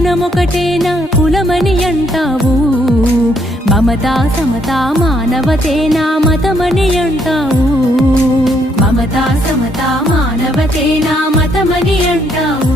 గుణమొకటేనా కులమని అంటావు, మమతా సమతా మానవతేనా మతమని అంటావు, మమతా సమతా మానవతేనా మతమని అంటావు.